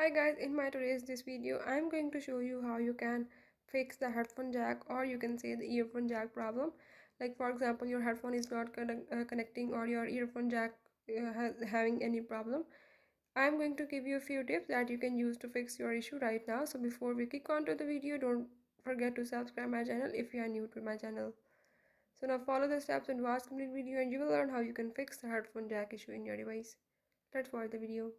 Hi guys, in my today's this video I'm going to show you how you can fix the headphone jack, or you can say the earphone jack problem. Like for example, your headphone is not connecting, or your earphone jack having any problem. I'm going to give you a few tips that you can use to fix your issue right now. So before we kick on to the video, don't forget to subscribe my channel if you are new to my channel. So now follow the steps and watch complete video, and you will learn how you can fix the headphone jack issue in your device. Let's watch the video.